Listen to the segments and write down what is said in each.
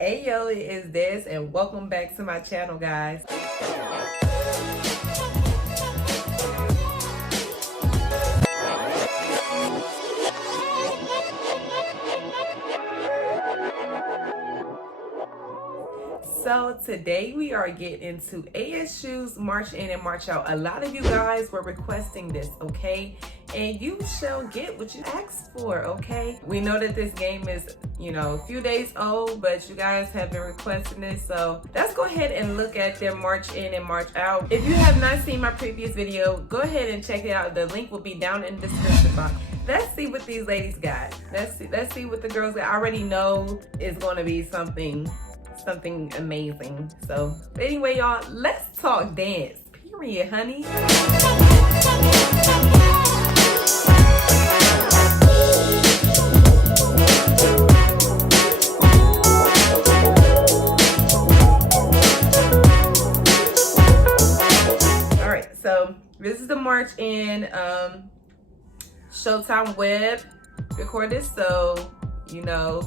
Hey yo, it is Des and welcome back to my channel, guys. So today we are getting into ASU's March In and March Out. A lot of you guys were requesting this, okay? And you shall get what you asked for, okay? We know that this game is, a few days old, but you guys have been requesting this. So let's go ahead and look at their March In and March Out. If you have not seen my previous video, go ahead and check it out. The link will be down in the description box. Let's see what these ladies got. Let's see what the girls got. I already know is going to be something amazing. So anyway, y'all, let's talk dance, period, honey. All right, so this is the March In Showtime web record this, so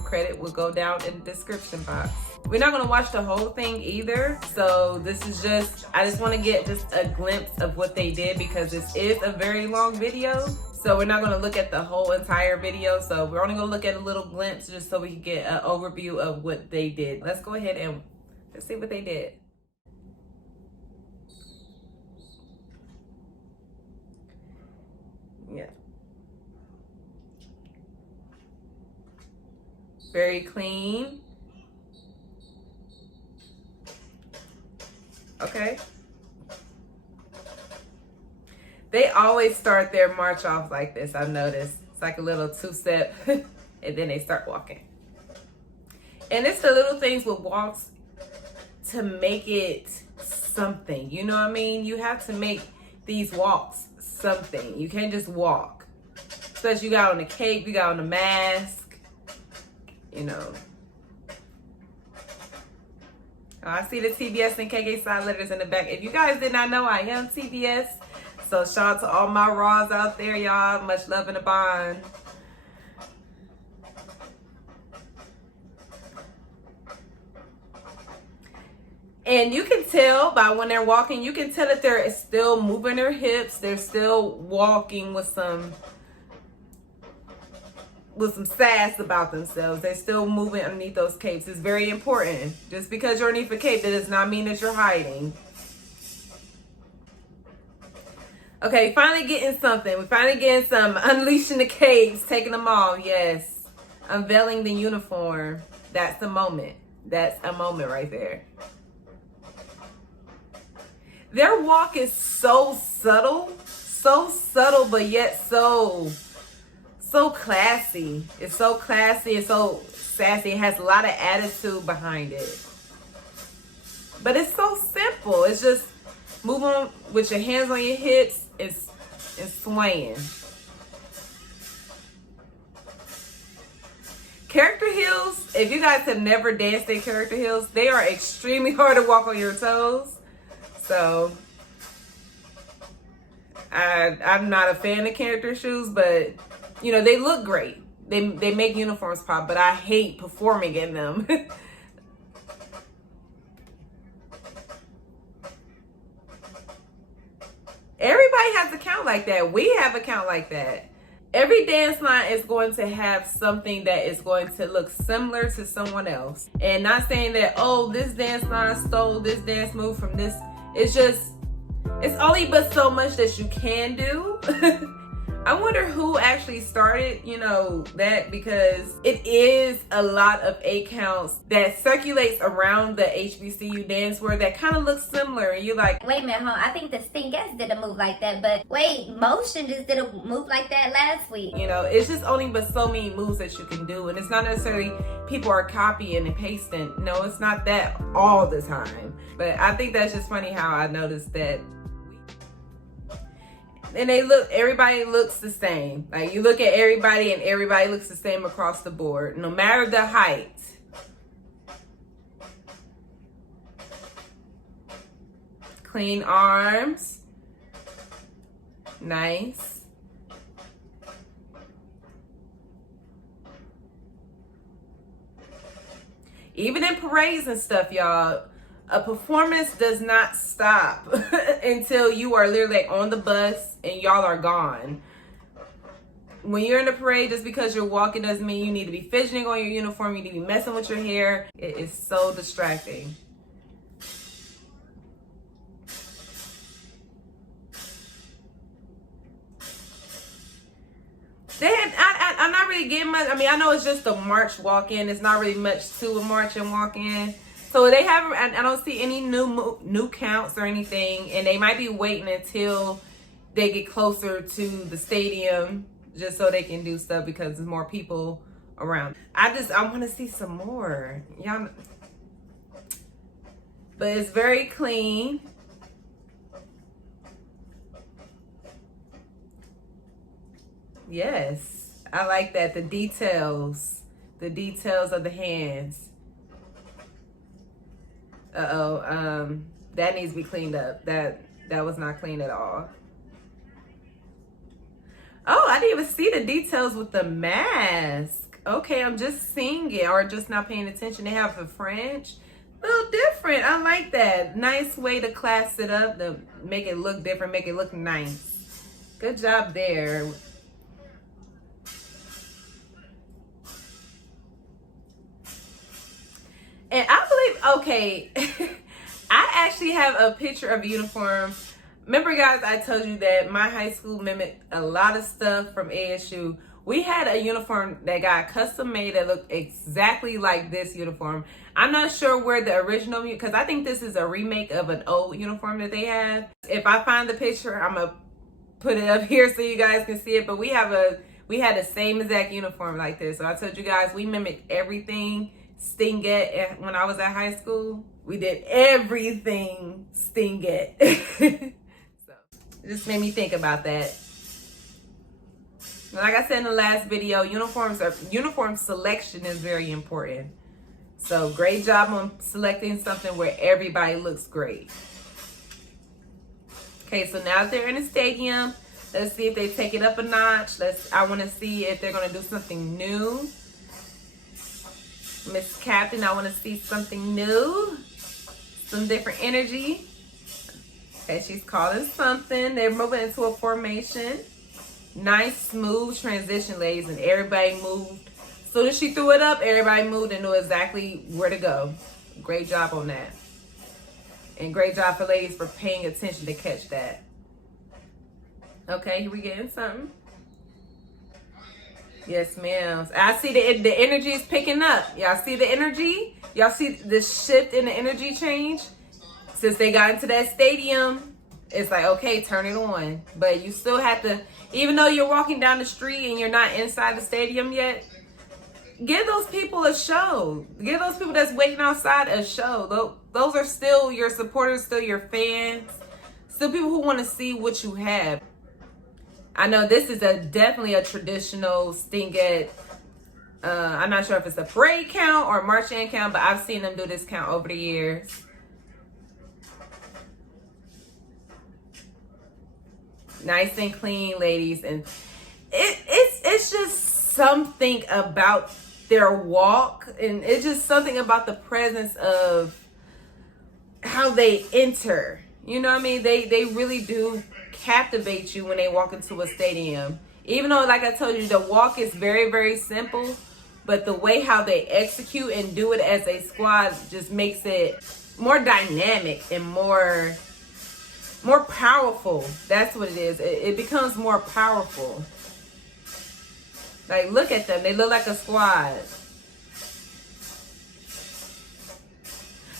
credit will go down in the description box. We're not gonna watch the whole thing either, so this is I just want to get just a glimpse of what they did because this is a very long video. So we're not gonna look at the whole entire video, so we're only gonna look at a little glimpse just so we can get an overview of what they did. Let's go ahead and let's see what they did. Yeah. Very clean. Okay. They always start their march off like this, I've noticed. It's like a little two-step and then they start walking. And it's the little things with walks to make it something. You know what I mean? You have to make these walks something. You can't just walk. Especially you got on the cape, you got on the mask. I see the TBS and KK side letters in the back. If you guys did not know, I am TBS. So shout out to all my Raws out there, y'all. Much love and a bond. And you can tell by when they're walking, you can tell that they're still moving their hips. They're still walking with some sass about themselves. They're still moving underneath those capes. It's very important. Just because you're underneath a cape, that does not mean that you're hiding. Okay, finally getting something. We're finally getting some unleashing the capes, taking them off. Yes. Unveiling the uniform. That's the moment. That's a moment right there. Their walk is so subtle, but yet so classy. It's so classy. It's so sassy. It has a lot of attitude behind it. But it's so simple. It's just move on with your hands on your hips. It's swaying. Character heels, if you guys have never danced in character heels, they are extremely hard to walk on your toes. So I'm not a fan of character shoes, but they look great. They make uniforms pop, but I hate performing in them. Everybody has a count like that. We have a count like that. Every dance line is going to have something that is going to look similar to someone else. And not saying that, oh, this dance line stole this dance move from this. It's only but so much that you can do. I wonder who actually started, that, because it is a lot of 8 counts that circulates around the HBCU dance where that kind of looks similar. And you're like, wait a minute, I think the Stingettes did a move like that, but wait, Motion just did a move like that last week. It's just only but so many moves that you can do. And it's not necessarily people are copying and pasting. No, it's not that all the time. But I think that's just funny how I noticed that. And everybody looks the same. Like you look at everybody and everybody looks the same across the board, no matter the height. Clean arms. Nice. Even in parades and stuff, y'all, a performance does not stop until you are literally on the bus and y'all are gone. When you're in a parade, just because you're walking doesn't mean you need to be fidgeting on your uniform. You need to be messing with your hair. It is so distracting. I'm not really getting much. I mean, I know it's just a march walk-in. It's not really much to a march and walk-in. So they haven't. I don't see any new counts or anything, and they might be waiting until they get closer to the stadium, just so they can do stuff because there's more people around. I want to see some more. Y'all, but it's very clean. Yes, I like that. The details of the hands. That needs to be cleaned up. That was not clean at all. Oh, I didn't even see the details with the mask. Okay, I'm just seeing it or just not paying attention. They have the French. A little different. I like that. Nice way to class it up, to make it look different, make it look nice. Good job there. And I believe, okay, I actually have a picture of a uniform. Remember, guys, I told you that my high school mimicked a lot of stuff from ASU. We had a uniform that got custom made that looked exactly like this uniform. I'm not sure where the original, because I think this is a remake of an old uniform that they had. If I find the picture, I'm going to put it up here so you guys can see it. But we had the same exact uniform like this. So I told you guys, we mimicked everything Stingette when I was at high school. We did everything Stingette. So it just made me think about that. Like I said in the last video, uniform selection is very important. So great job on selecting something where everybody looks great. Okay, so now that they're in the stadium, let's see if they take it up a notch. I want to see if they're going to do something new. Miss Captain, I want to see something new, some different energy. Okay, she's calling something. They're moving into a formation. Nice, smooth transition, ladies, and everybody moved. As soon as she threw it up, everybody moved and knew exactly where to go. Great job on that. And great job for ladies for paying attention to catch that. Okay, here we getting something. Yes, ma'am. I see the energy is picking up. Y'all see the energy? Y'all see the shift in the energy change? Since they got into that stadium, it's like, okay, turn it on. But you still have to, even though you're walking down the street and you're not inside the stadium yet, give those people a show. Give those people that's waiting outside a show. Those are still your supporters, still your fans, still people who want to see what you have. I know this is definitely a traditional Stingette. I'm not sure if it's a parade count or a march in count, but I've seen them do this count over the years. Nice and clean, ladies. And it's just something about their walk, and it's just something about the presence of how they enter. You know what I mean? They really do captivate you when they walk into a stadium. Even though, like I told you, the walk is very, very simple, but the way how they execute and do it as a squad just makes it more dynamic and more powerful. That's what it is. It becomes more powerful. Like, look at them. They look like a squad.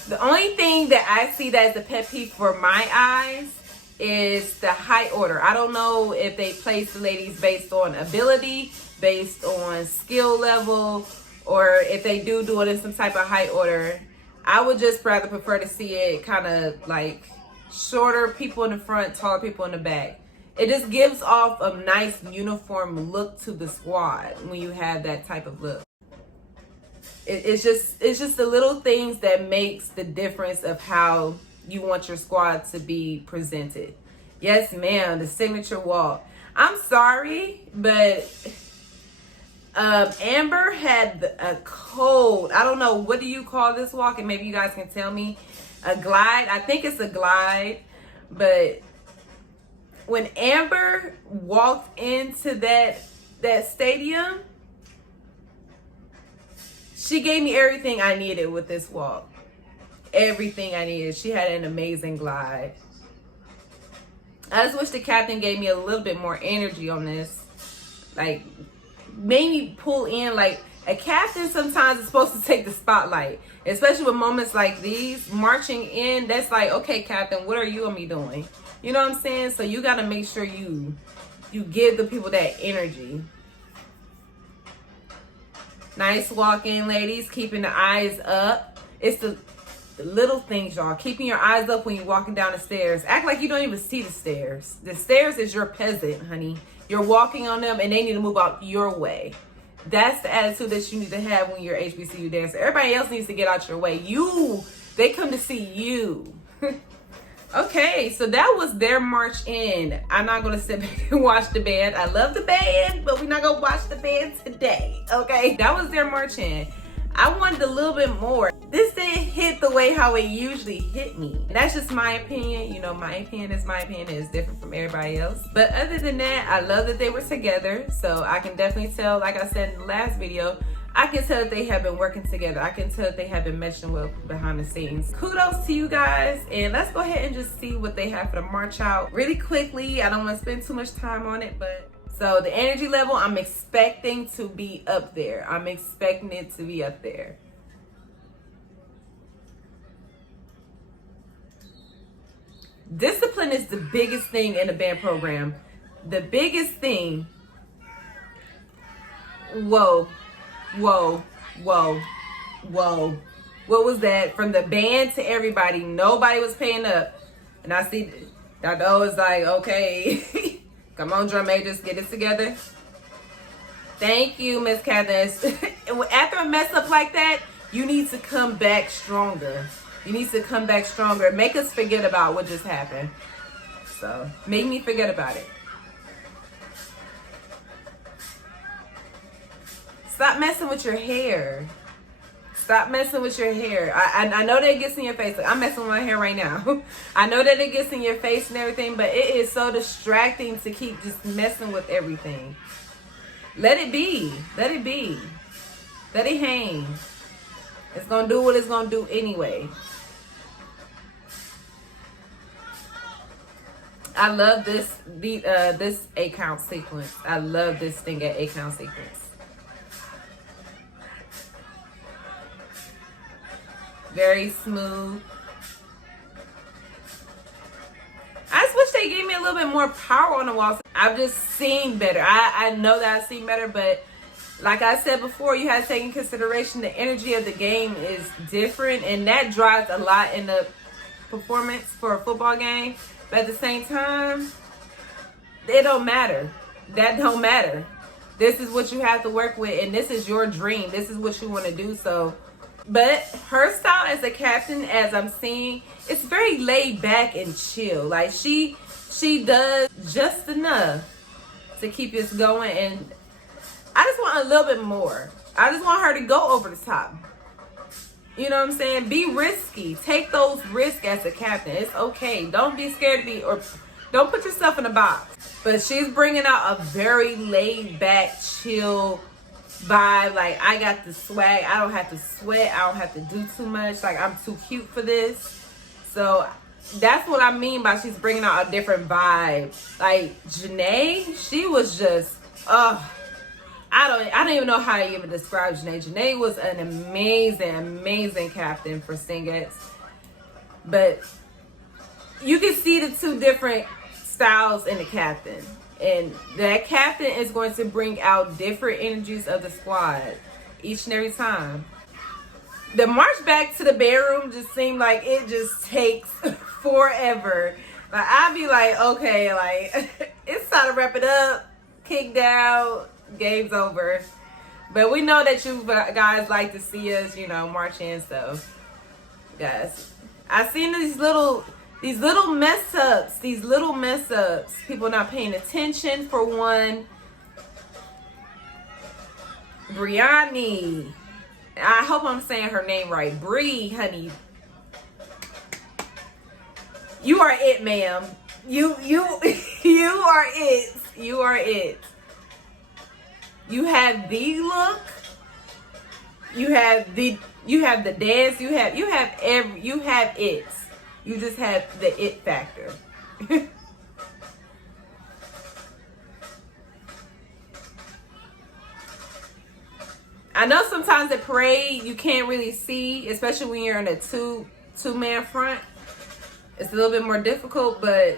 The only thing that I see that is a pet peeve for my eyes is the height order. I don't know if they place the ladies based on ability, based on skill level, or if they do it in some type of height order. I would just rather prefer to see it kind of like shorter people in the front, taller people in the back. It just gives off a nice uniform look to the squad when you have that type of look. It's just the little things that makes the difference of how you want your squad to be presented. Yes, ma'am, the signature walk. I'm sorry, but Amber had a cold. I don't know, what do you call this walk? And maybe you guys can tell me. A glide. I think it's a glide. But when Amber walked into that stadium, she gave me everything I needed with this walk. Everything I needed. She had an amazing glide. I just wish the captain gave me a little bit more energy on this. Like, made me pull in. Like, a captain sometimes is supposed to take the spotlight. Especially with moments like these. Marching in, that's like, okay, captain, what are you going to be doing? You know what I'm saying? So you got to make sure you give the people that energy. Nice walk-in, ladies. Keeping the eyes up. It's the little things, y'all. Keeping your eyes up when you're walking down the stairs. Act like you don't even see the stairs. The stairs is your peasant, honey. You're walking on them and they need to move out your way. That's the attitude that you need to have when you're HBCU dancer. Everybody else needs to get out your way. They come to see you. Okay, so that was their march in. I'm not going to sit back and watch the band. I love the band, but we're not going to watch the band today. Okay, that was their march in. I wanted a little bit more. This didn't hit the way how it usually hit me. And that's just my opinion. You know, my opinion is my opinion. It's different from everybody else. But other than that, I love that they were together. So I can definitely tell, like I said in the last video, I can tell that they have been working together. I can tell that they have been meshing well behind the scenes. Kudos to you guys. And let's go ahead and just see what they have for the march out really quickly. I don't want to spend too much time on it, but so the energy level, I'm expecting to be up there. I'm expecting it to be up there. Discipline is the biggest thing in the band program. The biggest thing. Whoa, whoa, whoa, whoa. What was that? From the band to everybody, nobody was paying up. And I see Dr. O is like, okay. Come on, drum majors, get it together. Thank you, Miss Candace. After a mess up like that, you need to come back stronger. You need to come back stronger. Make us forget about what just happened. So, make me forget about it. Stop messing with your hair. Stop messing with your hair. I know that it gets in your face. Like, I'm messing with my hair right now. I know that it gets in your face and everything, but it is so distracting to keep just messing with everything. Let it be. Let it be. Let it hang. It's going to do what it's going to do anyway. I love this 8-count sequence. I love this Stingette 8-count sequence. Very smooth. I just wish they gave me a little bit more power on the walls. I've just seen better. I know that I've seen better, but like I said before, you have to take in consideration the energy of the game is different, and that drives a lot in the performance for a football game. But at the same time, it don't matter. That don't matter. This is what you have to work with, and this is your dream. This is what you want to do. So, but her style as a captain, as I'm seeing, it's very laid back and chill. Like she does just enough to keep us going, and I just want a little bit more. I just want her to go over the top. You know what I'm saying? Be risky. Take those risks as a captain. It's okay. Don't be scared to be, or don't put yourself in a box. But she's bringing out a very laid back, chill vibe. Like, I got the swag. I don't have to sweat. I don't have to do too much. Like, I'm too cute for this. So that's what I mean by she's bringing out a different vibe. Like, Janae, she was just, I don't even know how to even describe Janae. Janae was an amazing captain for Stingettes. But you can see the two different styles in the captain. And that captain is going to bring out different energies of the squad each and every time. The march back to the bedroom just seemed like it just takes forever. Like, I'd be like, okay, like, it's time to wrap it up, kick down, game's over. But we know that you guys like to see us, you know, march in. So, guys, I've seen these little mess ups. People not paying attention, for one. Brianni. I hope I'm saying her name right. Bree, honey. You are it, ma'am. You are it. You are it. You have the look. You have the dance. You have it. You just have the it factor. I know sometimes at parade you can't really see, especially when you're in a two-man front. It's a little bit more difficult, but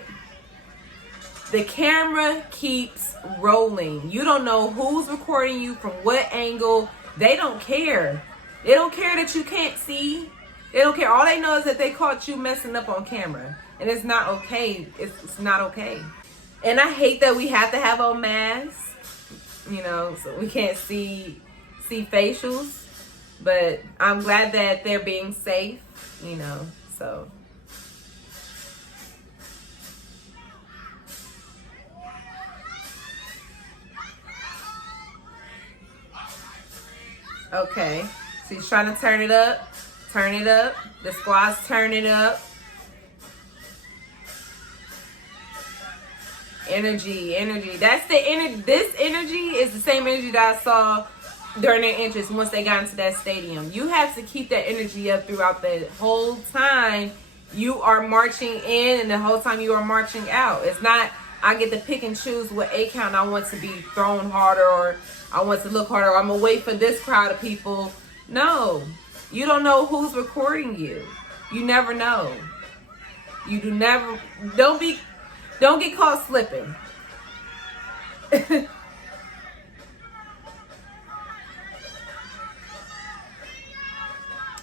the camera keeps rolling. You don't know who's recording you from what angle. They don't care. They don't care that you can't see. They don't care. All they know is that they caught you messing up on camera. And it's not okay. It's not okay. And I hate that we have to have on masks, you know, so we can't see facials. But I'm glad that they're being safe, you know, so. Okay, so he's trying to turn it up. Turn it up. The squad's turn it up. Energy. That's the energy. This energy is the same energy that I saw during their entrance once they got into that stadium. You have to keep that energy up throughout the whole time you are marching in and the whole time you are marching out. It's not, I get to pick and choose what A count I want to be thrown harder, or I want to look harder, or I'm gonna wait for this crowd of people. No, you don't know who's recording you. You never know. You do never. Don't get caught slipping.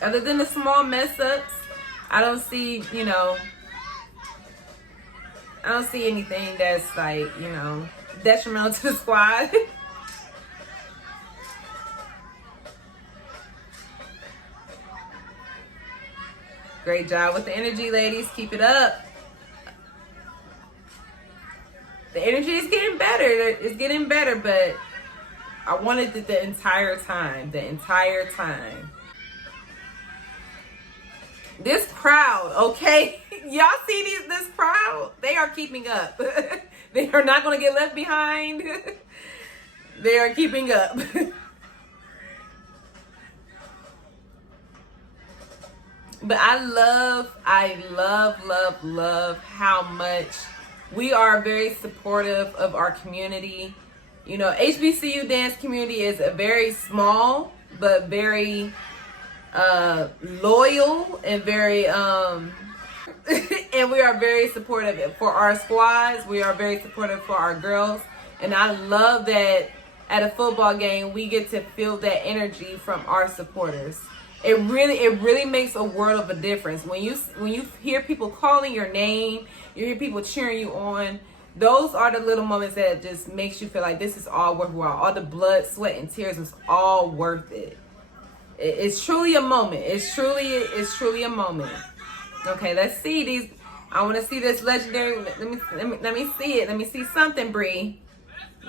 Other than the small mess ups, I don't see, you know, I don't see anything that's like, you know, detrimental to the squad. Great job with the energy, ladies. Keep it up. The energy is getting better. It's getting better, but I wanted it the entire time. The entire time. This crowd, okay? Y'all see this crowd? They are keeping up. They are not going to get left behind. They are keeping up. But I love how much we are very supportive of our community. You know, HBCU dance community is a very small but very loyal and very and we are very supportive for our squads. We are very supportive for our girls, and I love that at a football game we get to feel that energy from our supporters. It really makes a world of a difference when you hear people calling your name, you hear people cheering you on. Those are the little moments that just makes you feel like this is all worthwhile. All the blood, sweat, and tears was all worth it. It's truly a moment. It's truly a moment. Okay, let's see these. I want to see this legendary. Let me see it. Let me see something, Bree.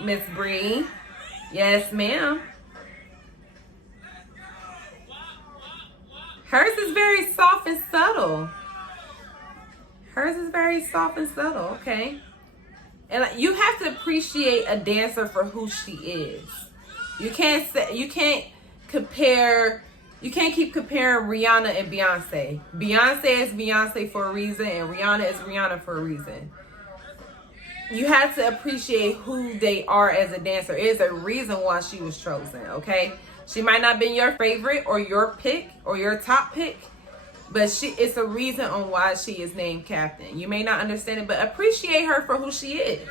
Miss Bree. Yes, ma'am. Hers is very soft and subtle. Okay. And you have to appreciate a dancer for who she is. You can't keep comparing Rihanna and Beyonce. Beyonce is Beyonce for a reason, and Rihanna is Rihanna for a reason. You have to appreciate who they are as a dancer. It is a reason why she was chosen, okay? She might not have been your favorite or your pick or your top pick, but it's a reason on why she is named captain. You may not understand it, but appreciate her for who she is.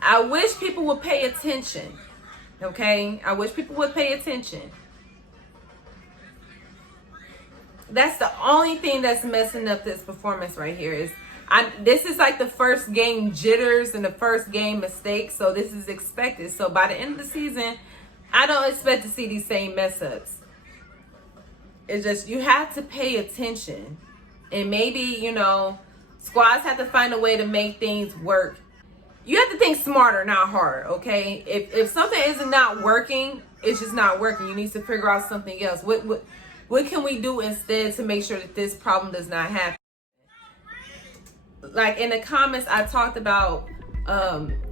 I wish people would pay attention. Okay? I wish people would pay attention. That's the only thing that's messing up this performance right here. This is like the first game jitters and the first game mistakes, so this is expected. So by the end of the season, I don't expect to see these same mess ups. It's just you have to pay attention. And maybe, you know, squads have to find a way to make things work you have to think smarter, not harder, okay? If something isn't not working, it's just not working. You need to figure out something else. What can we do instead to make sure that this problem does not happen? Like in the comments, I talked about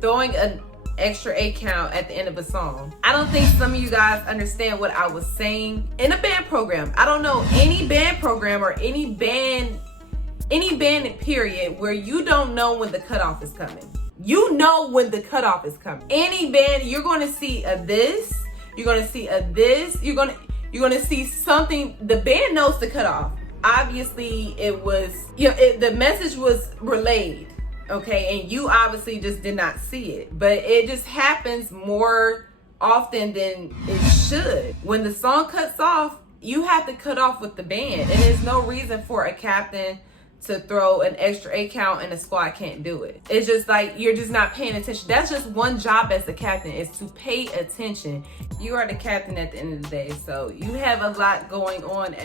throwing an extra 8 count at the end of a song. I don't think some of you guys understand what I was saying. In a band program, I don't know any band program or any band period where you don't know when the cutoff is coming. You know when the cutoff is coming. Any band, you're going to see a this, you're going to see a this, you're going to see something. The band knows the cutoff. Obviously, it was, the message was relayed, okay, and you obviously just did not see it. But it just happens more often than it should. When the song cuts off, you have to cut off with the band, and there's no reason for a captain to throw an extra 8 count and the squad can't do it. It's just like, you're just not paying attention. That's just one job as the captain, is to pay attention. You are the captain at the end of the day, so you have a lot going on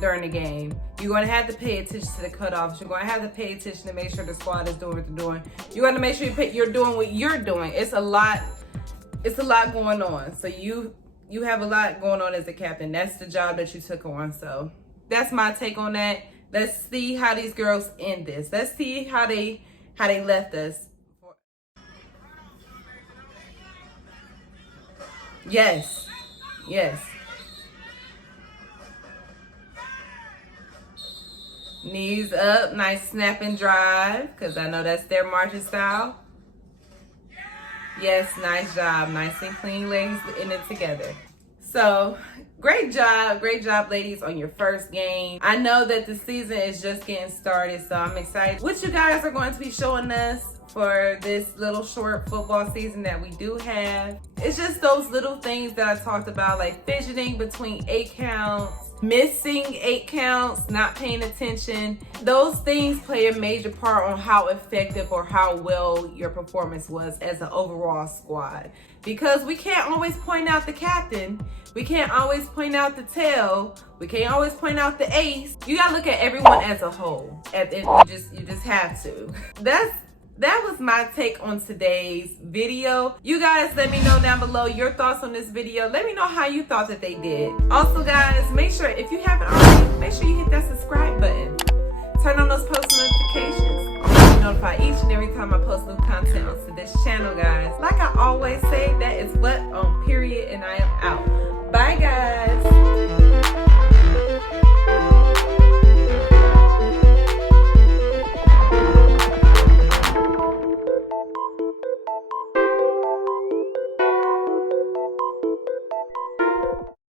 during the game. You're going to have to pay attention to the cutoffs. You're going to have to pay attention to make sure the squad is doing what they're doing. You're going to make sure you're doing what you're doing. It's a lot going on. So you have a lot going on as a captain. That's the job that you took on. So that's my take on that. Let's see how these girls end this. Let's see how they left us. Yes. Knees up, nice snap and drive, because I know that's their marching style. Yes, nice job. Nice and clean legs in it together. So, great job, ladies, on your first game. I know that the season is just getting started, so I'm excited what you guys are going to be showing us for this little short football season that we do have. It's just those little things that I talked about, like fidgeting between 8 counts, missing 8 counts, not paying attention. Those things play a major part on how effective or how well your performance was as an overall squad. Because we can't always point out the captain. We can't always point out the tail. We can't always point out the ace. You gotta look at everyone as a whole. You just have to. That was my take on today's video. You guys let me know down below your thoughts on this video. Let me know how you thought that they did. Also guys, make sure, if you haven't already, make sure you hit that subscribe button. Turn on those post notifications. I'll be notified each and every time I post new content onto this channel, guys. Like I always say, that is what on period, and I am out. Bye guys.